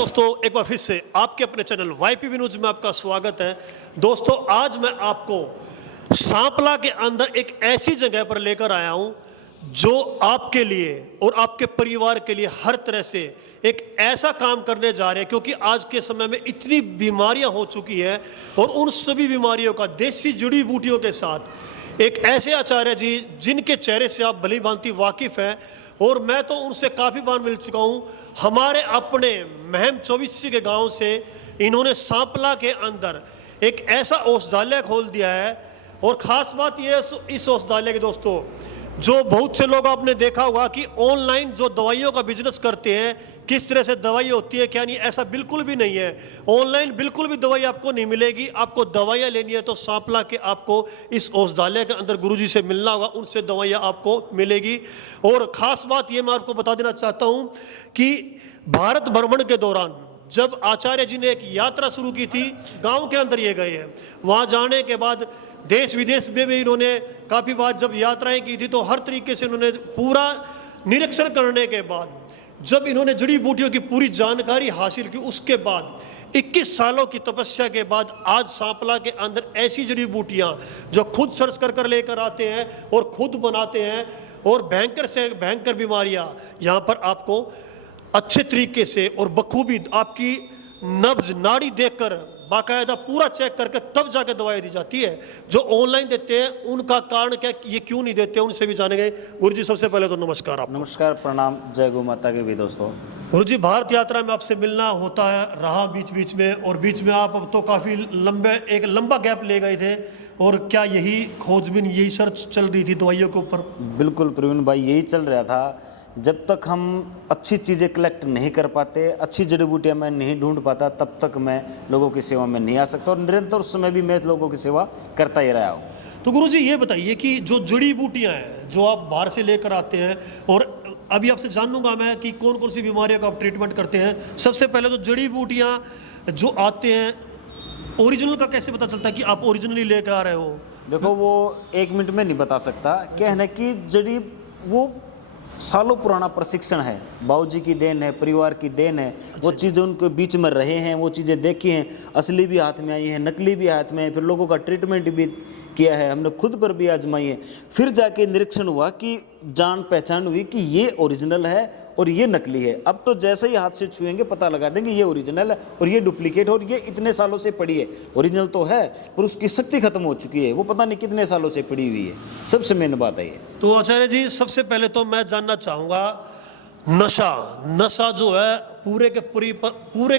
दोस्तों, एक बार फिर से आपके अपने चैनल YPB न्यूज में आपका स्वागत है। दोस्तों, आज मैं आपको सांपला के अंदर एक ऐसी जगह पर लेकर आया हूं जो आपके लिए और आपके परिवार के लिए हर तरह से एक ऐसा काम करने जा रहे हैं, क्योंकि आज के समय में इतनी बीमारियां हो चुकी हैं और उन सभी बीमारियों का देसी जड़ी बूटियों के साथ एक ऐसे आचार्य जी जिनके चेहरे से आप भली भांति वाकिफ हैं और मैं तो उनसे काफ़ी बार मिल चुका हूं। हमारे अपने महम 24 के गांव से इन्होंने सांपला के अंदर एक ऐसा औषधालय खोल दिया है। और ख़ास बात यह है इस औषधालय के दोस्तों, जो बहुत से लोग आपने देखा होगा कि ऑनलाइन जो दवाइयों का बिजनेस करते हैं, किस तरह से दवाई होती है क्या नहीं, ऐसा बिल्कुल भी नहीं है। ऑनलाइन बिल्कुल भी दवाई आपको नहीं मिलेगी। आपको दवाइयाँ लेनी है तो सांपला के आपको इस औषधालय के अंदर गुरुजी से मिलना होगा, उनसे दवाइयाँ आपको मिलेगी। और ख़ास बात ये मैं आपको बता देना चाहता हूँ कि भारत भ्रमण के दौरान जब आचार्य जी ने एक यात्रा शुरू की थी, गांव के अंदर ये गए हैं। वहां जाने के बाद देश विदेश में भी इन्होंने काफ़ी बार जब यात्राएं की थी तो हर तरीके से इन्होंने पूरा निरीक्षण करने के बाद जब इन्होंने जड़ी बूटियों की पूरी जानकारी हासिल की, उसके बाद 21 सालों की तपस्या के बाद आज सांपला के अंदर ऐसी जड़ी बूटियाँ जो खुद सर्च कर लेकर आते हैं और खुद बनाते हैं, और भयंकर से भयंकर बीमारियाँ यहाँ पर आपको अच्छे तरीके से और बखूबी आपकी नब्ज नाड़ी देखकर बाकायदा पूरा चेक करके तब जाके दवाई दी जाती है। जो ऑनलाइन देते हैं उनका कारण क्या, ये क्यों नहीं देते, उनसे भी जानेंगे। गुरुजी, सबसे पहले तो नमस्कार। आप नमस्कार, प्रणाम, जय गौ माता के भी दोस्तों। गुरुजी, भारत यात्रा में आपसे मिलना होता है रहा बीच बीच में, और बीच में आप अब तो काफ़ी एक लंबा गैप ले गए थे, और क्या यही खोजबीन, यही सर्च चल रही थी दवाइयों के ऊपर? बिल्कुल प्रवीण भाई, यही चल रहा था। जब तक हम अच्छी चीज़ें कलेक्ट नहीं कर पाते, अच्छी जड़ी बूटियाँ मैं नहीं ढूंढ पाता, तब तक मैं लोगों की सेवा में नहीं आ सकता, और निरंतर उस समय भी मैं लोगों की सेवा करता ही रहा हूँ। तो गुरुजी ये बताइए कि जो जड़ी बूटियाँ हैं जो आप बाहर से लेकर आते हैं, और अभी आपसे जानूंगा मैं कि कौन कौन सी बीमारियों का आप ट्रीटमेंट करते हैं। सबसे पहले तो जड़ी बूटियाँ जो आते हैं, ओरिजिनल का कैसे पता चलता है कि आप ओरिजिनली लेकर आ रहे हो? देखो, वो 1 मिनट में नहीं बता सकता। क्या है ना कि जड़ी वो सालों पुराना प्रशिक्षण है, बाबूजी की देन है, परिवार की देन है। वो चीज़ें उनके बीच में रहे हैं, वो चीज़ें देखी हैं, असली भी हाथ में आई हैं, नकली भी हाथ में आई, फिर लोगों का ट्रीटमेंट भी किया है, हमने खुद पर भी आजमाई है। फिर जाके निरीक्षण हुआ कि जान पहचान हुई कि ये ओरिजिनल है और ये नकली है। अब तो जैसे ही हाथ से छुएंगे पता लगा देंगे ये ओरिजिनल है और ये डुप्लीकेट है, और ये इतने सालों से पड़ी है। ओरिजिनल तो है पर उसकी शक्ति खत्म हो चुकी है, वो पता नहीं कितने सालों से पड़ी हुई है। सबसे मेन बात है ये। तो आचार्य जी, सबसे पहले तो मैं जानना चाहूँगा, नशा जो है पूरे के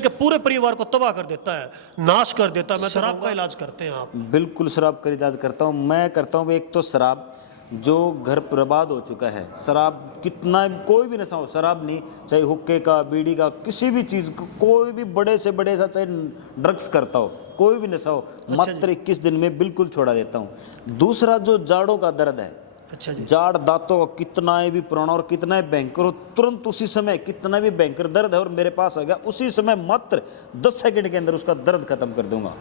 पूरे परिवार को तबाह कर देता है, नाश कर देता है। मैं शराब का इलाज करते हैं आप? बिल्कुल, शराब का इलाज करता हूँ। मैं करता हूँ एक तो शराब, जो घर बर्बाद हो चुका है। शराब कितना, कोई भी नशा हो, शराब नहीं, चाहे हुक्के का, बीड़ी का, किसी भी चीज़, कोई भी बड़े से बड़े सा, चाहे ड्रग्स करता हो, कोई भी नशा हो, मात्र 21 दिन में बिल्कुल छोड़ा देता हूँ। दूसरा, जो जाड़ों का दर्द है, अच्छा जी, जाड़ दांतों का कितना भी पुराना और कितना भी भयंकर हो, तुरंत उसी समय कितना भी भयंकर दर्द है और मेरे पास आ गया, उसी समय मात्र 10 सेकंड के अंदर उसका दर्द खत्म कर दूंगा।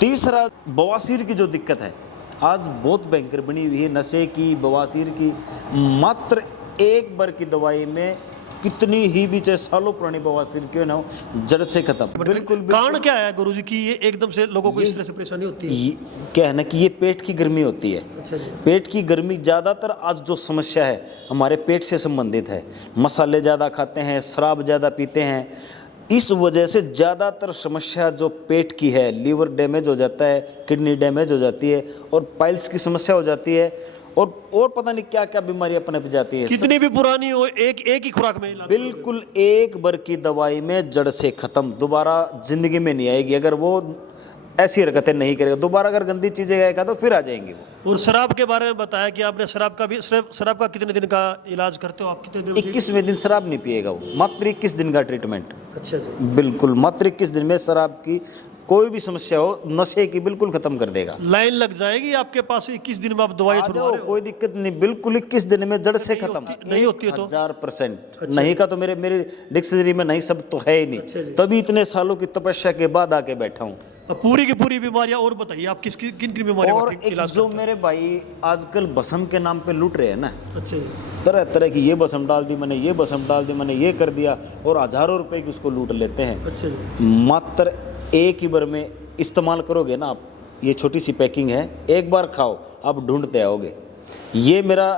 तीसरा, बवासीर की जो दिक्कत है आज बहुत भयंकर बनी हुई है, नशे की, बवासीर की, मात्र 1 बार की दवाई में कितनी ही भी चाहे सालों पुरानी बवासीर क्यों ना हो, जड़ से खत्म। बिल्कुल। कारण क्या है गुरुजी कि ये एकदम से लोगों को इस तरह से परेशानी होती है? क्या है ना कि ये पेट की गर्मी होती है। अच्छा जी। पेट की गर्मी ज़्यादातर आज जो समस्या है हमारे पेट से संबंधित है। मसाले ज़्यादा खाते हैं, शराब ज़्यादा पीते हैं, इस वजह से ज़्यादातर समस्या जो पेट की है, लीवर डैमेज हो जाता है, किडनी डैमेज हो जाती है, और पाइल्स की समस्या हो जाती है, और पता नहीं क्या क्या बीमारी अपने पे जाती है। कितनी भी पुरानी हो, एक ही खुराक में इलाज। बिल्कुल, 1 बार की दवाई में जड़ से खत्म, दोबारा जिंदगी में नहीं आएगी। अगर वो ऐसी हरकतें नहीं करेगा, दोबारा अगर गंदी चीजें खाएगा तो फिर आ जाएंगी वो। और शराब के बारे में बताया कि आपने शराब का कितने दिन का इलाज करते हो आप? कितने दिन? 21वें दिन शराब नहीं पिएगा वो, मात्र 21 दिन का ट्रीटमेंट। अच्छा जी। बिल्कुल, मात्र 21 दिन में शराब की कोई भी समस्या हो, नशे की, बिल्कुल खत्म कर देगा। लाइन लग जाएगी आपके पास 21 दिन में आप दवाई छुड़वा रहे हो? कोई दिक्कत नहीं, बिल्कुल 21 दिन में जड़ से खत्म। नहीं होती है तो? 1000%। नहीं का तो मेरे डिक्शनरी में नहीं, सब तो है ही नहीं, तभी इतने सालों की तपस्या के बाद आके बैठा हूँ। अब पूरी की पूरी बीमारियां और बताइए, आप किन किन बीमारियों और का एक इलाज जो करते हैं? मेरे भाई आजकल भस्म के नाम पे लूट रहे हैं ना, अच्छा जी। तरह तरह की, ये भस्म डाल दी मैंने, ये भस्म डाल दी मैंने, ये कर दिया, और हजारों रुपए की उसको लूट लेते हैं। अच्छा जी। मात्र एक ही बार में इस्तेमाल करोगे ना आप, ये छोटी सी पैकिंग है, एक बार खाओ आप ढूंढते आओगे। ये मेरा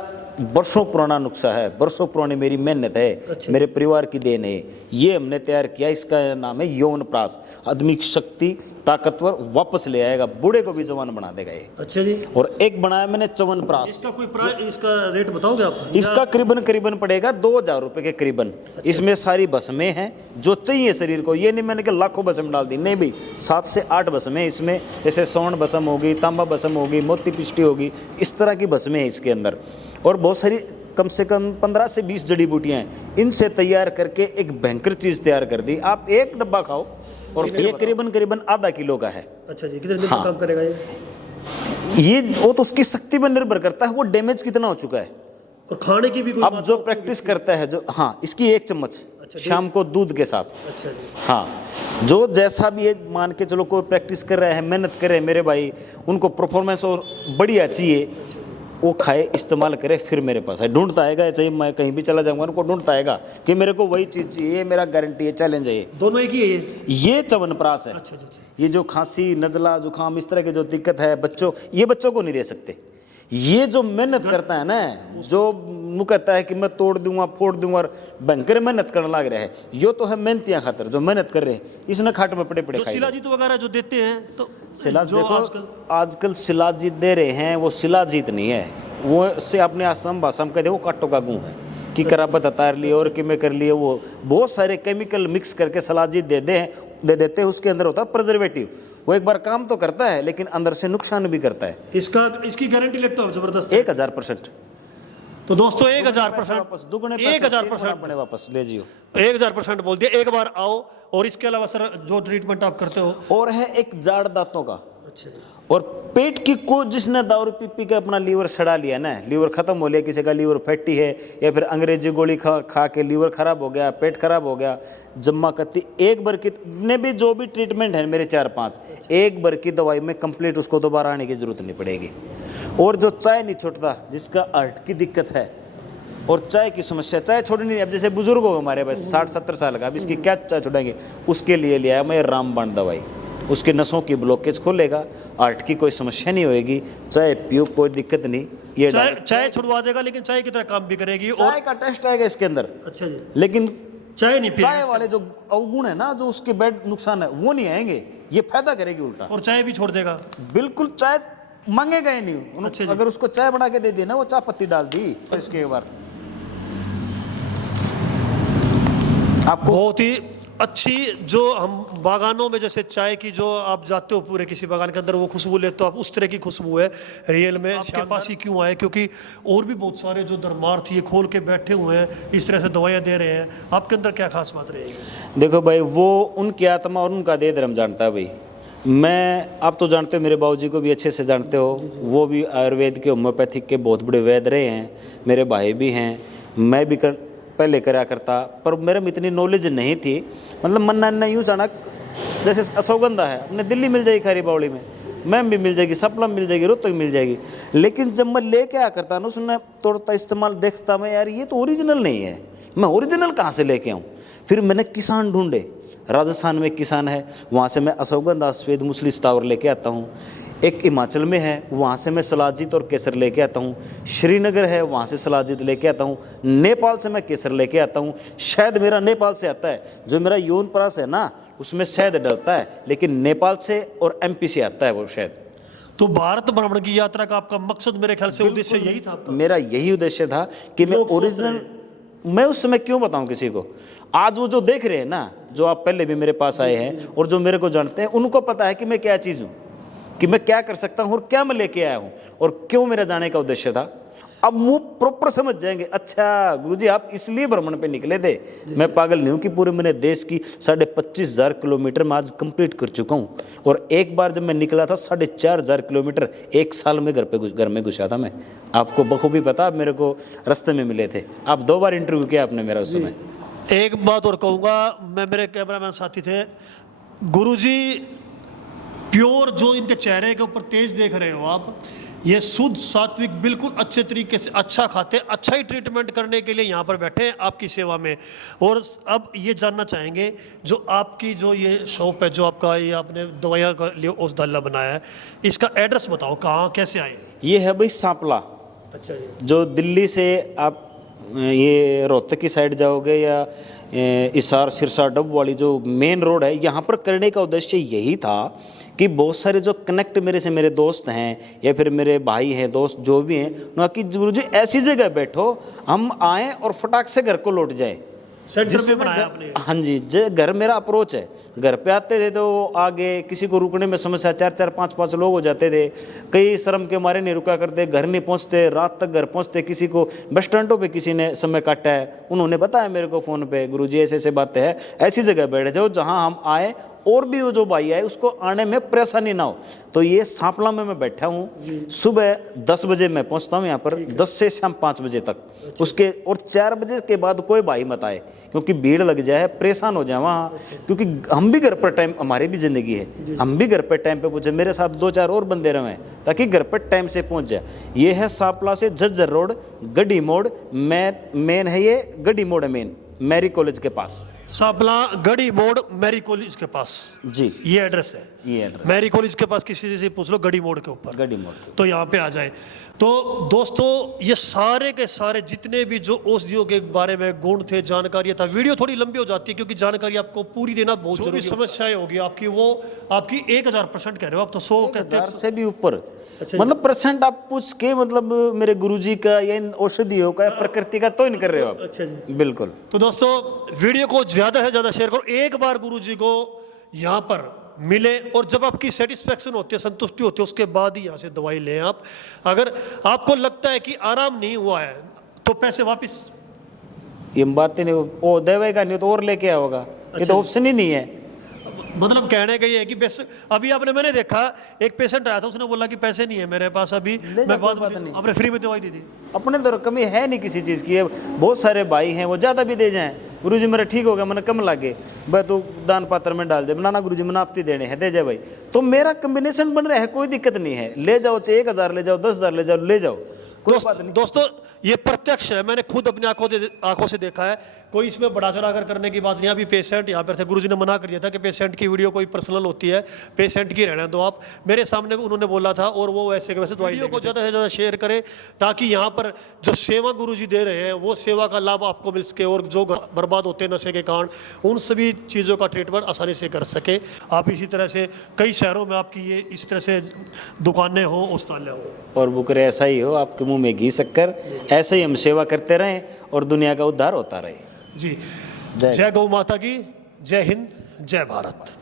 वर्षों पुराना नुस्खा है, वर्षों पुरानी मेरी मेहनत है, अच्छा। मेरे परिवार की देन है। ये हमने तैयार किया, इसका नाम है यौन प्राश। आदमी की शक्ति ताकतवर वापस ले आएगा, बूढ़े को भी जवान बना देगा ये। अच्छा जी। और एक बनाया मैंने च्यवन प्राश, इसका कोई प्राइस, इसका रेट बताओगे आप? इसका करीबन पड़ेगा 2000 रुपए के करीबन। इसमें सारी भस्में हैं जो चाहिए शरीर को, ये नहीं मैंने कि लाखों भस्म डाल दी, नहीं भाई, 7 से 8 भस्में इसमें, जैसे स्वर्ण भस्म होगी, तांबा भस्म होगी, मोती पिष्टी होगी, इस तरह की भस्में हैं इसके अंदर। और बहुत सारी कम से कम 15 से 20 जड़ी बूटियां हैं, इनसे तैयार करके एक भयंकर चीज तैयार कर दी। आप एक डब्बा खाओ, और ये करीबन आधा किलो का है। अच्छा जी। कितने दिन तक काम करेगा ये? ये वो तो उसकी शक्ति पर निर्भर करता है, वो डैमेज कितना हो चुका है। और खाने की भी कोई अब बात जो हो? प्रैक्टिस करता है, जो, हाँ, इसकी 1 चम्मच शाम को दूध के साथ। अच्छा जी। हाँ, जो जैसा भी है, मान के चलो कोई प्रैक्टिस कर रहे हैं, मेहनत कर रहे हैं मेरे भाई, उनको परफॉर्मेंस और बढ़िया चाहिए, वो खाए, इस्तेमाल करे, फिर मेरे पास है, ढूंढता आएगा। चाहे मैं कहीं भी चला जाऊंगा, उनको ढूंढता आएगा कि मेरे को वही चीज़ चाहिए, ये मेरा गारंटी है, चैलेंज है। दोनों एक ही है ये च्यवनप्राश है। अच्छा जी। ये जो खांसी, नज़ला, जुकाम, इस तरह के जो दिक्कत है बच्चों, ये बच्चों को नहीं दे सकते। ये जो मेहनत करता है ना, जो मुँह कहता है कि मैं तोड़ दूंगा, फोड़ दूंगा, और भयंकर मेहनत करने लग रहा है, यो तो है मेहनतियाँ खातर जो मेहनत कर रहे हैं, इसने खाट में पड़े पड़े जो खाई। शिलाजीत वगैरह जो देते हैं, तो शिलाजीत जो देखो, आजकल शिलाजीत दे रहे हैं, वो शिलाजीत नहीं है, वो से अपने आसाम भाषा में कहते हैं वो काटो का गुण है, कि करापत हतार लिए और कि मैं कर लिए, वो बहुत सारे केमिकल मिक्स करके शिलाजीत दे देते हैं। उसके अंदर होता है प्रिजर्वेटिव, वो एक बार काम तो करता है लेकिन अंदर से नुकसान भी करता है। इसकी गारंटी लेते हो जबरदस्त? 1000%। तो दोस्तों 1000% वापस दुगने 1000% अपने वापस ले जियो। 1000% बोल दिया। एक बार आओ। और इसके अलावा सर जो ट्रीटमेंट आप करते हो? और है एक जाड़ दांतों का। अच्छा जी। और पेट की को जिसने दारू पी पी के अपना लीवर सड़ा लिया ना, लीवर खत्म हो लिया, किसी का लीवर फैटी है, या फिर अंग्रेजी गोली खा के लीवर खराब हो गया, पेट खराब हो गया, जम्मा कत्ती, एक बार की ने भी जो भी ट्रीटमेंट है मेरे 4-5, एक बार की दवाई में कंप्लीट, उसको दोबारा आने की जरूरत नहीं पड़ेगी। और जो चाय नहीं छूटता, जिसका हार्ट की दिक्कत है और चाय की समस्या, चाय छोड़नी नहीं, अब जैसे बुजुर्ग हो हमारे पास 60-70 साल का, अब इसकी क्या चाय छोड़ेंगे, उसके लिए लिया मैं रामबाण दवाई। उसके नसों की ब्लॉकेज खोलेगा, हार्ट की कोई समस्या नहीं होएगी, चाय पियो, कोई दिक्कत नहीं। ये चाय छुड़वा देगा, लेकिन चाय की तरह काम भी करेगी। चाय और का टेस्ट आएगा इसके अंदर। अच्छा जी। लेकिन चाय नहीं पी, चाय वाले जो अवगुण है ना, जो उसके बैड नुकसान है, वो नहीं आएंगे, ये फायदा करेगी उल्टा। और चाय भी छोड़ देगा। बिल्कुल, चाय मांगेगा ही नहीं। अच्छा जी। अगर उसको चाय बना के दे दी ना, वो चाय पत्ती डाल दी, तो इसके बार आपको बहुत ही अच्छी, जो हम बागानों में जैसे चाय की जो आप जाते हो पूरे किसी बागान के अंदर, वो खुशबू लेते हो आप, उस तरह की खुशबू है रियल में। आपके पास ही क्यों आए? क्योंकि और भी बहुत सारे जो दरमार्थ ये खोल के बैठे हुए हैं, इस तरह से दवाइयाँ दे रहे हैं, आपके अंदर क्या खास बात रहेगी? देखो भाई, वो उनकी आत्मा और उनका देह धर्म जानता है भाई। मैं, आप तो जानते हो, मेरे बाबूजी को भी अच्छे से जानते हो, वो भी आयुर्वेद के, होम्योपैथिक के बहुत बड़े वैद्य रहे हैं, मेरे भाई भी हैं, मैं भी पहले करा करता, पर मेरे में इतनी नॉलेज नहीं थी। मतलब मन्ना यूँ जाना, जैसे अश्वगंधा है अपने दिल्ली मिल जाएगी, खारी बावड़ी में मैम भी मिल जाएगी, सपलम मिल जाएगी, रोहतक मिल जाएगी, लेकिन जब मैं लेके आया करता ना, उसने तोड़ता, इस्तेमाल देखता मैं, यार ये तो ओरिजिनल नहीं है, मैं ओरिजिनल कहाँ से लेके आऊँ? फिर मैंने किसान ढूंढे, राजस्थान में किसान है, वहाँ से मैं अश्वगंधा, श्वेत मूसली स्थावर लेके आता हूँ। एक हिमाचल में है, वहाँ से मैं शिलाजीत और केसर लेके आता हूँ। श्रीनगर है, वहाँ से शिलाजीत लेके आता हूँ। नेपाल से मैं केसर लेके आता हूँ। शहद मेरा नेपाल से आता है, जो मेरा यौन प्राश है ना, उसमें शहद डलता है, लेकिन नेपाल से और MP से आता है वो शहद। तो भारत भ्रमण की यात्रा का आपका मकसद, मेरे ख्याल से उद्देश्य यही था आपका? मेरा यही उद्देश्य था कि मैं ओरिजिनल, मैं उस समय क्यों बताऊं किसी को। आज वो जो देख रहे हैं ना, जो आप पहले भी मेरे पास आए हैं और जो मेरे को जानते हैं, उनको पता है कि मैं क्या चीज़ हूँ, कि मैं क्या कर सकता हूँ और क्या मैं लेके आया हूँ और क्यों मेरा जाने का उद्देश्य था। अब वो प्रॉपर समझ जाएंगे, अच्छा गुरुजी आप इसलिए भ्रमण पे निकले थे। मैं पागल नहीं हूँ कि पूरे मैंने देश की 25,500 किलोमीटर में आज कंप्लीट कर चुका हूँ। और एक बार जब मैं निकला था 4,500 किलोमीटर 1 साल में घर में घुसा था मैं। आपको बखूबी पता, आप मेरे को रास्ते में मिले थे, आप 2 बार इंटरव्यू किया आपने मेरा उस समय। एक बात और कहूँगा, मैं, मेरे कैमरामैन साथी थे, गुरुजी प्योर जो इनके चेहरे के ऊपर तेज देख रहे हो आप, ये शुद्ध सात्विक बिल्कुल अच्छे तरीके से अच्छा खाते, अच्छा ही ट्रीटमेंट करने के लिए यहाँ पर बैठे हैं आपकी सेवा में। और अब ये जानना चाहेंगे जो आपकी जो ये शॉप है, जो आपका ये आपने दवाइयाँ का लिए औषधालय बनाया है, इसका एड्रेस बताओ, कहाँ कैसे आए? ये है भाई सांपला। अच्छा जी। जो दिल्ली से आप ये रोहतक की साइड जाओगे या इसार सिरसा डब वाली जो मेन रोड है, यहाँ पर करने का उद्देश्य यही था कि बहुत सारे जो कनेक्ट मेरे से मेरे दोस्त हैं या फिर मेरे भाई हैं, दोस्त जो भी हैं, उन्होंने कि गुरुजी ऐसी जगह बैठो हम आएँ और फटाक से घर को लौट जाए। सेंटर पे बनाया आपने? हाँ जी, घर मेरा अप्रोच है। घर पे आते थे तो आगे किसी को रुकने में समस्या, 4-4 5-5 लोग हो जाते थे, कई शर्म के मारे नहीं रुका करते, घर नहीं पहुंचते, रात तक घर पहुंचते। किसी को बस स्टैंडों पे किसी ने समय काटा है, उन्होंने बताया मेरे को फ़ोन पे, गुरुजी ऐसे ऐसे बातें हैं, ऐसी जगह बैठ जाओ जहाँ हम आए और भी वो जो भाई आए उसको आने में परेशानी ना हो। तो ये सांपला में मैं बैठा हूँ, सुबह 10 बजे मैं पहुँचता हूँ यहाँ पर, 10 से शाम 5 बजे तक। उसके और 4 बजे के बाद कोई भाई मत आए, क्योंकि भीड़ लग जाए, परेशान हो जाए वहाँ। क्योंकि हम भी घर पर टाइम, हमारी भी ज़िंदगी है, हम भी घर पर टाइम पे पहुँचे, मेरे साथ 2-4 और बंदे रहें ताकि घर पर टाइम से पहुँच जाए। ये है सांपला से झज्जर रोड, गड्डी मोड़, मेन है ये, गड्डी मोड़ है मेन, मैरी कॉलेज के पास। सांपला गढ़ी मोड़ मैरी कॉलेज के पास जी, ये एड्रेस है। ये एड्रेस मैरी कॉलेज के पास किसी से पूछ लो, गढ़ी मोड़ के ऊपर, गड्डी मोड़ के। तो यहाँ पे आ जाए। तो दोस्तों ये सारे के सारे जितने भी जो औषधियों के बारे में गुण थे, जानकारी था, वीडियो थोड़ी लंबी हो जाती है क्योंकि जानकारी आपको पूरी देना बहुत जरूरी है। समस्याएं होगी आपकी, वो आपकी 1000% कह रहे हो आप, तो 100 कहते हैं से भी ऊपर। अच्छा, मतलब परसेंट आप पूछ के, मतलब मेरे गुरुजी का या इन औषधियों का, प्रकृति का तो नहीं कर रहे हो आप। अच्छा जी, बिल्कुल। तो दोस्तों वीडियो को ज़्यादा से ज़्यादा शेयर करो, एक बार गुरुजी को यहाँ पर मिले और जब आपकी सेटिस्फैक्शन होती है, संतुष्टि होती है, उसके बाद ही यहाँ से दवाई लें आप। अगर आपको लगता है कि आराम नहीं हुआ है तो पैसे वापस, ये बात ही नहीं, वो देवेगा नहीं तो और लेके आओगा, ये तो ऑप्शन ही नहीं है। मतलब कहने का ये है कि अभी आपने, मैंने देखा एक पेशेंट आया था, उसने बोला कि पैसे नहीं है मेरे पास अभी, मैं बाद में, आपने फ्री में दवाई दी थी। अपने तो कमी है नहीं किसी चीज़ की। बहुत सारे भाई हैं वो ज़्यादा भी दे जाएं, गुरुजी मेरा ठीक हो गया, मैंने कम लागे, भाई तो दान पात्र में डाल दे, ना गुरुजी मैंने आपती देने हैं, दे जाए भाई। तो मेरा कम्बिनेशन बन रहा है, कोई दिक्कत नहीं है, ले जाओ, चाहे 1000 ले जाओ, 10,000 ले जाओ, कोई बात नहीं। दोस्तों ये प्रत्यक्ष है, मैंने खुद अपनी आंखों से देखा है, कोई इसमें बढ़ा चढ़ा कर करने की बात नहीं। अभी पेशेंट यहाँ पर थे, गुरुजी ने मना कर दिया था कि पेशेंट की वीडियो कोई पर्सनल होती है, पेशेंट की रहने दो आप। मेरे सामने उन्होंने बोला था, और वो वैसे के वैसे वीडियो को ज़्यादा से ज़्यादा शेयर करें ताकि यहाँ पर जो सेवा गुरुजी दे रहे हैं वो सेवा का लाभ आपको मिल सके, और जो बर्बाद होते हैं नशे के कारण, उन सभी चीज़ों का ट्रीटमेंट आसानी से कर सके आप। इसी तरह से कई शहरों में आपकी ये इस तरह से दुकानें हो, औषधालय हो, और बुकरे ऐसा ही हो, आपके मुंह में घी शक्कर, ऐसे ही हम सेवा करते रहें और दुनिया का उद्धार होता रहे। जी। जय गौ माता की, जय हिंद, जय भारत।